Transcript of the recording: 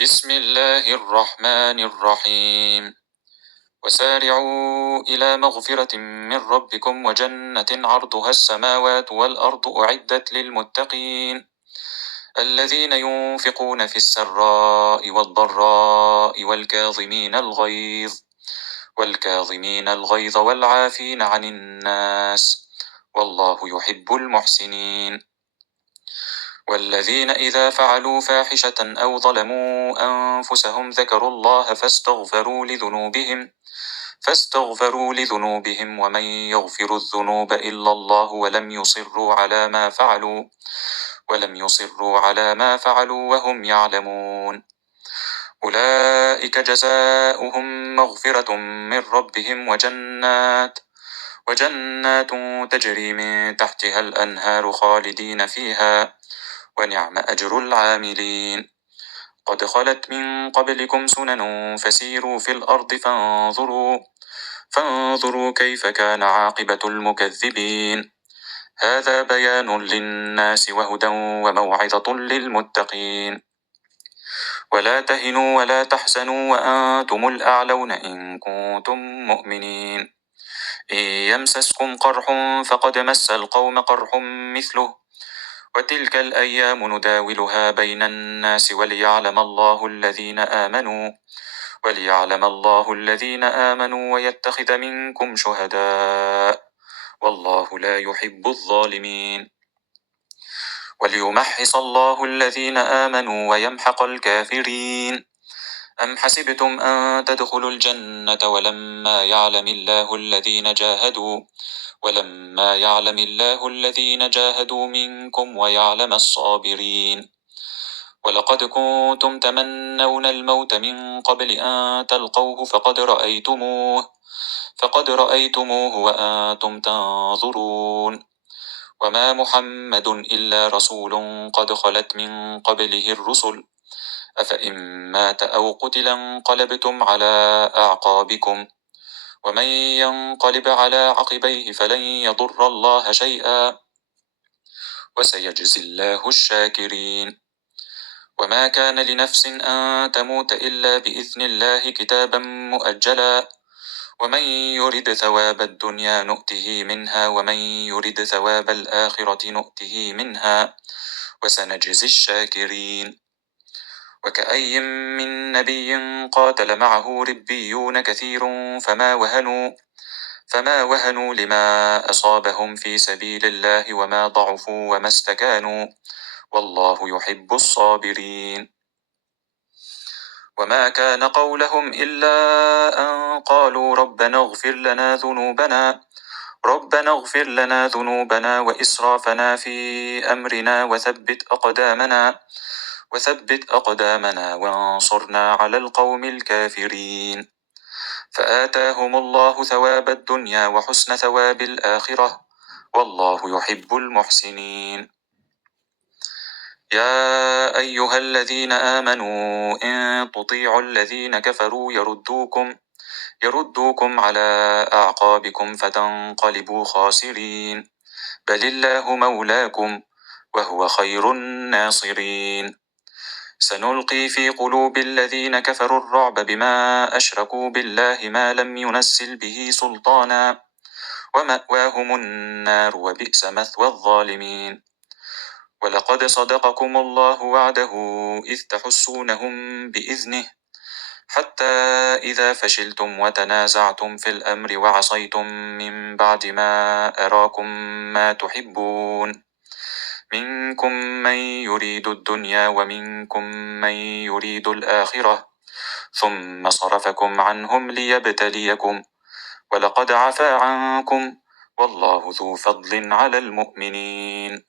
بسم الله الرحمن الرحيم وسارعوا إلى مغفرة من ربكم وجنة عرضها السماوات والأرض أعدت للمتقين الذين ينفقون في السراء والضراء والكاظمين الغيظ والعافين عن الناس والله يحب المحسنين والذين إذا فعلوا فاحشة أو ظلموا أنفسهم ذكروا الله فاستغفروا لذنوبهم ومن يغفر الذنوب إلا الله ولم يصروا على ما فعلوا وهم يعلمون أولئك جزاؤهم مغفرة من ربهم وجنات تجري من تحتها الأنهار خالدين فيها ونعم أجر العاملين قد خلت من قبلكم سنن فسيروا في الأرض فانظروا كيف كان عاقبة المكذبين هذا بيان للناس وهدى وموعظة للمتقين ولا تهنوا ولا تحزنوا وأنتم الأعلون إن كنتم مؤمنين إن يمسسكم قرح فقد مس القوم قرح مثله وتلك الأيام نداولها بين الناس وليعلم الله الذين آمنوا ويتخذ منكم شهداء والله لا يحب الظالمين وليمحص الله الذين آمنوا ويمحق الكافرين أم حسبتم أن تدخلوا الجنة ولما يعلم الله الذين جاهدوا منكم ويعلم الصابرين ولقد كنتم تمنون الموت من قبل أن تلقوه فقد رأيتموه وأنتم تنظرون وما محمد إلا رسول قد خلت من قبله الرسل أفإن مات أو قتل انقلبتم على أعقابكم ومن ينقلب على عقبيه فلن يضر الله شيئا وسيجزي الله الشاكرين وما كان لنفس أن تموت إلا بإذن الله كتابا مؤجلا ومن يرد ثواب الدنيا نؤته منها ومن يرد ثواب الآخرة نؤته منها وسنجزي الشاكرين وكأي من نبي قاتل معه ربيون كثير فما وهنوا لما أصابهم في سبيل الله وما ضعفوا وما استكانوا والله يحب الصابرين وما كان قولهم إلا أن قالوا ربنا اغفر لنا ذنوبنا وإسرافنا في أمرنا وثبت أقدامنا وانصرنا على القوم الكافرين فآتاهم الله ثواب الدنيا وحسن ثواب الآخرة والله يحب المحسنين يا أيها الذين آمنوا إن تطيعوا الذين كفروا يردوكم على أعقابكم فتنقلبوا خاسرين بل الله مولاكم وهو خير الناصرين سنلقي في قلوب الذين كفروا الرعب بما أشركوا بالله ما لم ينزل به سلطانا ومأواهم النار وبئس مثوى الظالمين ولقد صدقكم الله وعده إذ تحسونهم بإذنه حتى إذا فشلتم وتنازعتم في الأمر وعصيتم من بعد ما أراكم ما تحبون منكم من يريد الدنيا ومنكم من يريد الآخرة ثم صرفكم عنهم ليبتليكم ولقد عفا عنكم والله ذو فضل على المؤمنين